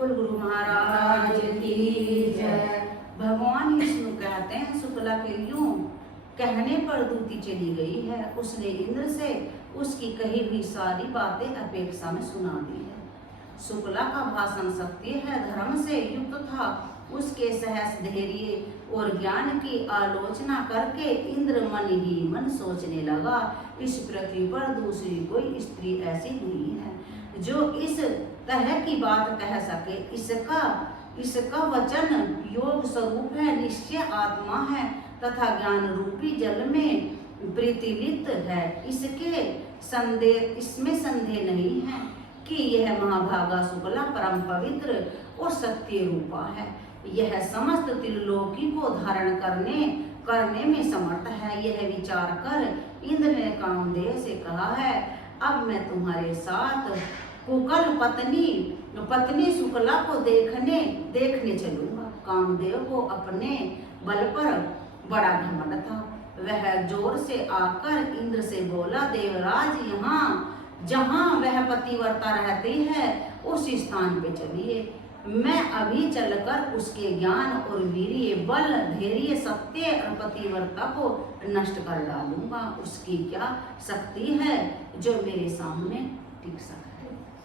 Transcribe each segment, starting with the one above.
कुल गुरु महाराज की जय। भगवान विष्णु कहते हैं शुक्ला के यूं कहने पर दूती चली गई है, उसने इंद्र से उसकी कही हुई सारी बातें अपेक्षा में सुना दी है। शुक्ला का भाषण सत्य है, धर्म से युक्त था। उसके सहस धैर्य और ज्ञान की आलोचना करके इंद्र मन ही मन सोचने लगा, इस पृथ्वी पर दूसरी कोई स्त्री ऐसी नहीं है जो इस तरह की बात कह सके। इसका वचन योग स्वरूप है, निश्चय आत्मा है तथा ज्ञान रूपी जल में प्रतिलित है। इसमें संदेह नहीं है कि यह महाभागा शुक्ला परम पवित्र और सत्य रूपा है। यह समस्त त्रिलोकी को धारण करने में समर्थ है। यह विचार कर इंद्र ने कामदेव से कहा है, अब मैं तुम्हारे साथ कुकल पत्नी शुक्ला को देखने चलूंगा। कामदेव को अपने बल पर बड़ा घमंड था। वह जोर से आकर इंद्र से बोला, देवराज, यहाँ जहाँ वह पतिव्रता रहती है उस स्थान पे चलिए। मैं अभी चलकर उसके ज्ञान और वीर्य, बल, धैर्य, सत्य और पतिव्रता को नष्ट कर डालूंगा। उसकी क्या शक्ति है जो मेरे सामने टिक सके?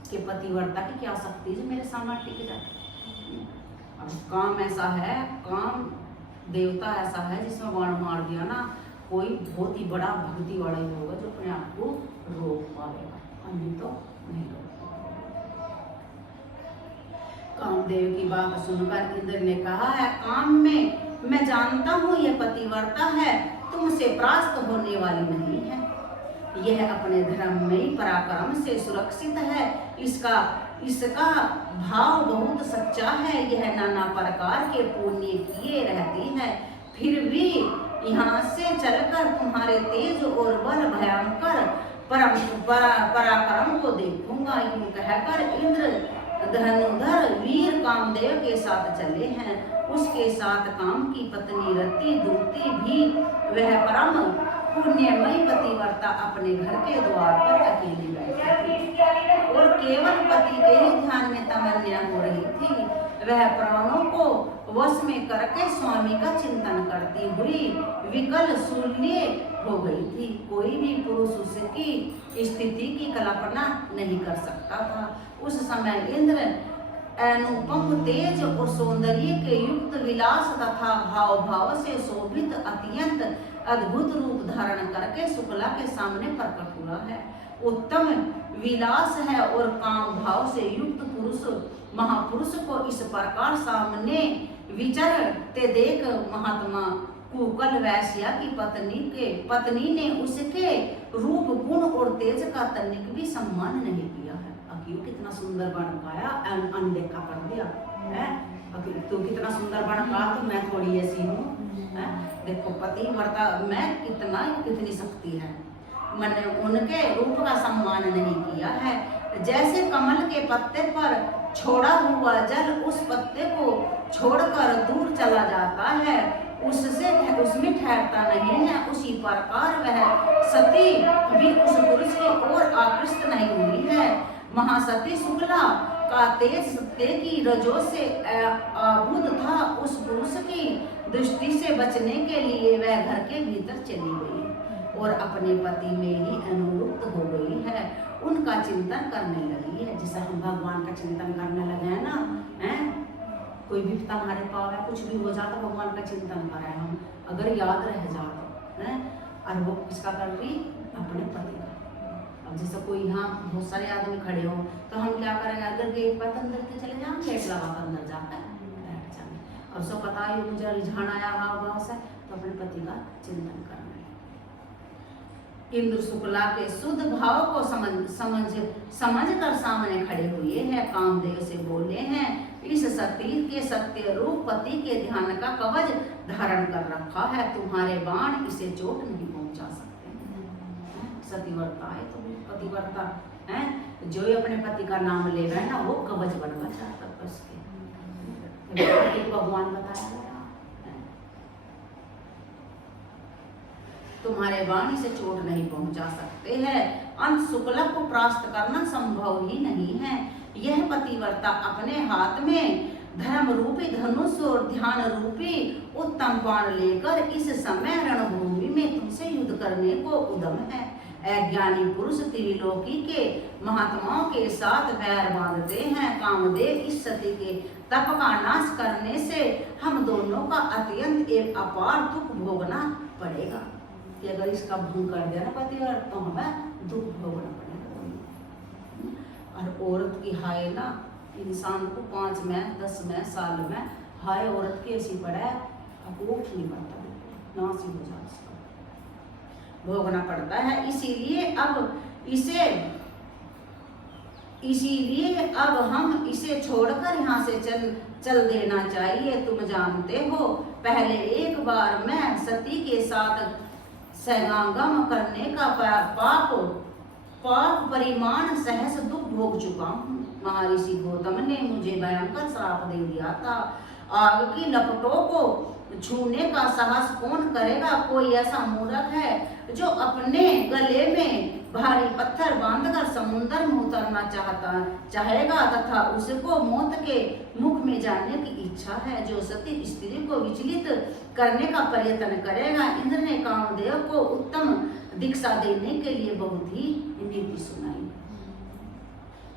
कि पतिव्रता की क्या शक्ति जो मेरे सामने टिक जाए? और काम ऐसा है, काम देवता ऐसा है जिसमें बाण मार दिया ना, कोई बहुत ही बड़ा भक्ति वाला ही होगा जो अपने आप को रोक पाएगा, अन्य तो नहीं रोक। कामदेव की बात सुनकर इंद्र ने कहा है, काम में मैं जानता हूँ यह पतिव्रता है, तुमसे परास्त होने वाली नहीं है। यह अपने धर्म में पराक्रम से सुरक्षित है। इसका भाव बहुत सच्चा है। यह नाना प्रकार के पुण्य किए रहती है, फिर भी यहाँ से चलकर तुम्हारे तेज और बल भयंकर पराक्रम को देखूंगा। यूं कहकर इंद्र धनुधर वीर कामदेव के साथ चले हैं। उसके साथ काम की पत्नी रति दूती भी, वह परम पुण्यमयी पतिव्रता अपने घर के द्वार पर अकेली बैठी थी और केवल पति के ही ध्यान में तमन्या हो रही थी। वह प्राणों को वश में करके स्वामी का चिंतन करती हुई विकल शून्य हो गई थी। कोई भी पुरुष उसकी स्थिति की कल्पना नहीं कर सकता था। उस समय इंद्र अनुपम तेज और सौंदर्य के युक्त विलास तथा हाव भाव से शोभित अत्यंत अद्भुत रूप धारण करके शुक्ला के सामने प्रकट हुआ है। उत्तम विलास है और काम भाव से युक्त पुरुष महापुरुष को इस प्रकार सामने विचरते देख महात्मा कुकल वैश्या की पत्नी ने उसके रूप, गुण और तेज का तनिक भी सम्मान नहीं किया है। अक्यों कितना सुंदर बन पाया, अनदेखा कर दिया है। तू कितना सुंदर बन पाया तो मैं थोड़ी ऐसी हूँ। देखो पतिव्रता में कितनी शक्ति है। मैंने उनके रूप का सम्मान नहीं किया है। जैसे कमल के पत्ते पर छोड़ा हुआ जल उस पत्ते को छोड़कर दूर चला जाता है, उसमें ठहरता नहीं है, उसी प्रकार वह सती भी उस पुरुष की ओर आकृष्ट नहीं हुई है। महासती शुक्ला का तेज सत्य की रजो से आबुद था। उस पुरुष की दृष्टि से बचने के लिए वह घर के भीतर चली गई और अपने पति में ही अनुरुक्त हो गई है। उनका चिंतन करने लगी है, जैसे हम भगवान का चिंतन करने लगे हैं ना, कोई विपदा हमारे पाव है, कुछ भी हो जाता भगवान का चिंतन करें हम, अगर याद रह जाता है। और वो किसका कर रही? अपने पति का। अब जैसे कोई यहाँ बहुत सारे आदमी खड़े हो तो हम क्या करेंगे, अगर गेट पर अंदर के चले जाएं, गेट लगा कर अंदर जाकर बैठ जाएंगे। और सब पता है मुझे रिझान आया हाव भाव से, तो अपने पति का चिंतन करना है। इंद्र शुक्ला के शुद्ध भाव को समझ कर सामने खड़े हुए हैं। कामदेव से बोले हैं, इस सती के सत्य रूप पति के ध्यान का कवच धारण कर रखा है, तुम्हारे बाण इसे चोट नहीं पहुंचा सकते। सतीव्रता है तो पतिव्रता है, जो अपने पति का नाम ले रहे हैं ना, वो कवच बनवा चाहता है उसके। भगवान बताया गया तुम्हारे वाणी से चोट नहीं पहुंचा सकते हैं। अंत शुक्ला को परास्त करना संभव ही नहीं है। यह पतिव्रता अपने हाथ में धर्म रूपी धनुष और ध्यान रूपी उत्तम बाण लेकर इस समय रणभूमि में तुमसे युद्ध करने को उद्यम है। अज्ञानी पुरुष त्रिलोकी के महात्माओं के साथ वैर बांधते हैं। कामदेव इस सती के तप का नाश करने से हम दोनों का अत्यंत एक अपार दुख भोगना पड़ेगा कि अगर इसका भंग कर दिया ना पतिव्रता तो हमें दुख भोगना पड़ेगा। और औरत की हाय ना इंसान को 5 में 10 में साल में हाय औरत की ऐसी पड़ा है अब उठ नहीं पाता, नाश ही हो जाता, भोगना पड़ता है। इसीलिए अब हम इसे छोड़कर यहाँ से चल देना चाहिए। तुम जानते हो पहले एक बार मैं सती के साथ संगम करने का पाप परिमाण सहस दुख भोग चुका हूँ। महर्षि गौतम ने मुझे भयंकर श्राप दे दिया था। आग की लपटों को छूने का साहस कौन करेगा? कोई ऐसा मूर्ख है जो अपने गले में भारी पत्थर बांधकर समुद्र में उतरना चाहेगा तथा उसको मौत के मुख में जाने की इच्छा है। जो सती स्त्री को विचलित करने का प्रयत्न करेगा। इंद्र ने कामदेव को उत्तम दीक्षा देने के लिए बहुत ही नीति सुनाई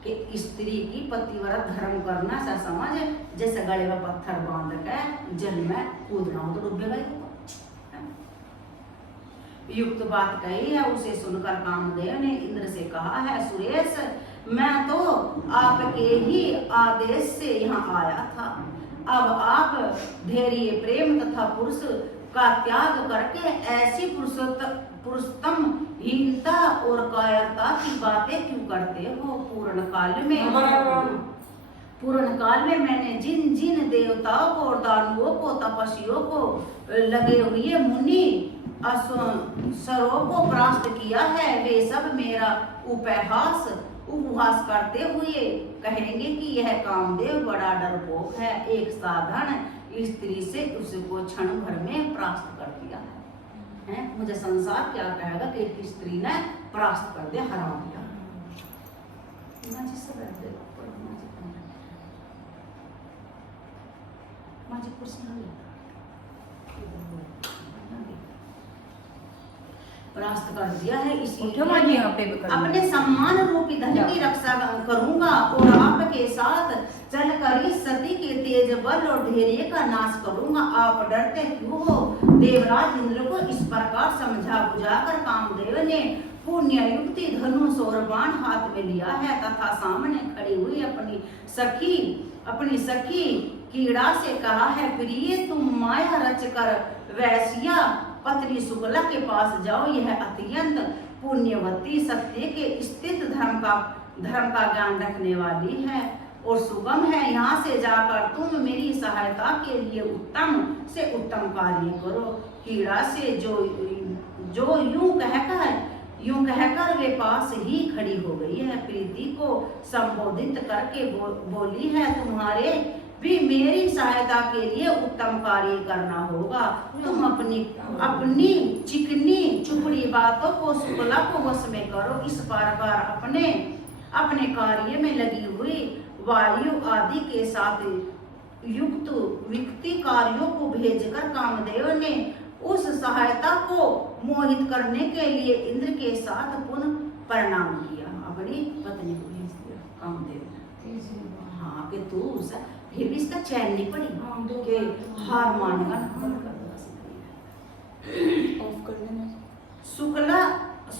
कि स्त्री की पतिव्रत धर्म करना सा समझ जैसे गले में पत्थर बांध के जल में कूदना हो तो डूबेगा ही। युक्त बात कही है। उसे सुनकर कामदेव ने इंद्र से कहा है, सुरेश मैं तो आपके ही आदेश से यहाँ आया था। अब आप धैर्य पूर्व तथा पुरुष का त्याग करके ऐसी पुरुषोत्तम हीनता और कायरता की बातें क्यों करते हो? पूर्ण काल में मैंने जिन जिन देवताओं को और दानवों को तपस्वियों को लगे हुए मुनि असुरों को परास्त किया है। वे सब मेरा उपहास करते हुए कहेंगे कि यह कामदेव बड़ा डरपोक है। एक साधारण स्त्री से उसको क्षण भर में परास्त कर दिया है। मुझे संसार क्या कहेगा कि एक स्त्री ने परास्त कर दिया, हरा दिया। परास्त कर दिया है। इसलिए अपने सम्मान रूपी धन की रक्षा करूंगा और आपके साथ चलकर इस सती के तेज बल और धैर्य का नाश करूंगा। आप डरते क्यों हो? देवराज इंद्र को इस प्रकार समझा बुझाकर कामदेव ने पुण्य युक्ति धनुष और बाण हाथ में लिया है तथा सामने खड़ी हुई अपनी सखी कीड़ा से कहा है, प्रिय तुम माया रचकर वैश्या पत्नी शुक्ला के पास जाओ। यह अत्यंत पुण्यवती सत्य के स्थित धर्म का ज्ञान रखने वाली है और सुगम है। यहाँ से जाकर तुम मेरी सहायता के लिए उत्तम से उत्तम कार्य करो। कीड़ा से जो यूं कहकर वे पास ही खड़ी हो गई है। प्रीति को संबोधित करके बोली है, तुम्हारे भी मेरी सहायता के लिए उत्तम कार्य करना होगा। तुम अपनी चिकनी चुपड़ी बातों को शुक्ला को वश में करो। इस प्रकार अपने कार्य में लगी हुई वायु आदि के साथ युक्त व्यक्ति कार्यों को भेजकर कामदेव ने उस सहायता को मोहित करने के लिए इंद्र के साथ पुनः प्रणाम किया। अपनी पत्नी को भेज दिया कामदेव ने। हाँ कि तू फिर भी इसका चैन नहीं पड़ी कि हार मानेगा ना। शुक्ला